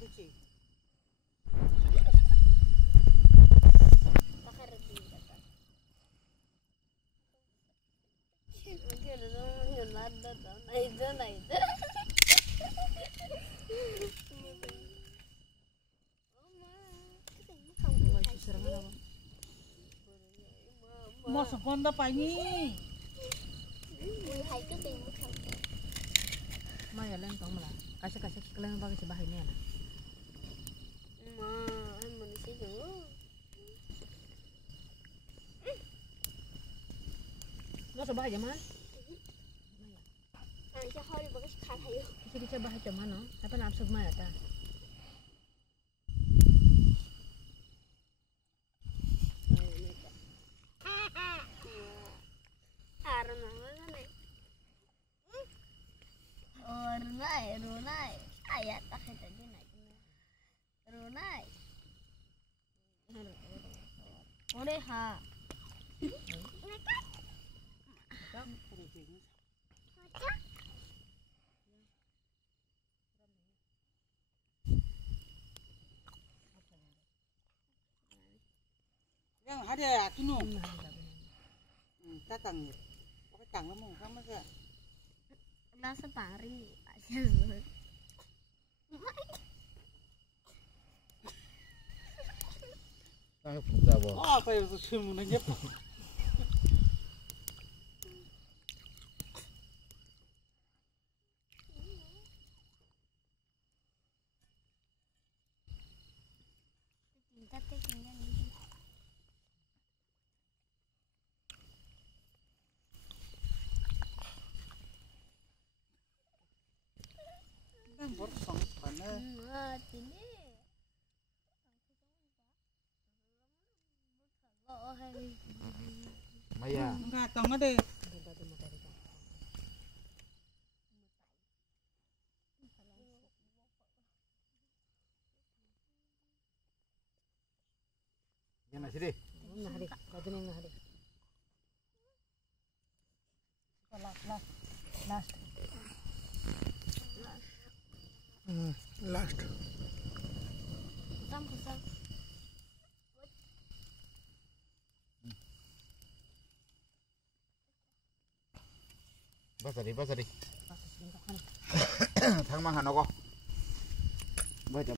tuh. Mau sekonda pani. Maya lang tong mala. Kasi kailangan bagay sa bahay niya na. Mau sa bahay jaman? Siya hari bagus kahayo. Kasi sa bahay jaman no. Apa napsag maya ta? Runai. Ayat tak kita naik. Runai. Oleh ha. Yang ada ya kinu. Tatang ni. Pakai tang lemu sama ke? Rasa pari. Apa itu semuanya? Maya. Enggak, tong ada. Yan na sini. Nahari. Kado na nahari. Last. Last. Kusam. Basa di. Pasas din ka. Thang mang hano ko. Baca.